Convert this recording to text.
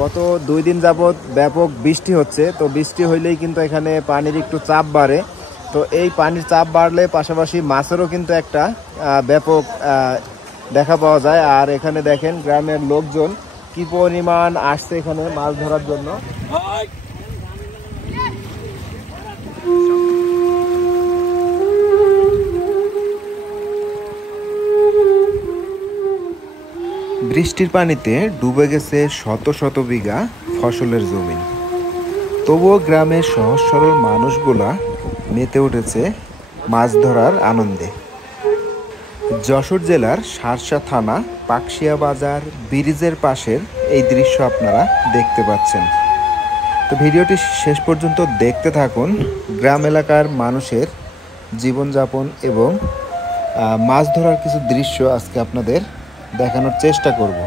গত 2 দিন যাবৎ ব্যাপক বৃষ্টি হচ্ছে। তো বৃষ্টি হইলেই কিন্তু এখানে পানির একটু চাপ বাড়ে। তো এই পানির চাপ বাড়লে পাশাপাশি মাছেরও কিন্তু একটা ব্যাপক দেখা পাওয়া যায়। আর এখানে দেখেন গ্রামের লোকজন কি পরিমাণ আসছে এখানে মাছ ধরার জন্য। বৃষ্টির পানিতে ডুবে গেছে শত শত বিঘা ফসলের জমি। তবুও গ্রামের সহজ সরল মানুষগুলা মেতে উঠেছে মাছ ধরার আনন্দে। যশোর জেলার শার্শা থানা পাকশিয়া বাজার ব্রিজের পাশের এই দৃশ্য আপনারা দেখতে পাচ্ছেন। তো ভিডিওটি শেষ পর্যন্ত দেখতে থাকুন। গ্রাম এলাকার মানুষের জীবনযাপন এবং মাছ ধরার কিছু দৃশ্য আজকে আপনাদের দেখানোর চেষ্টা করব।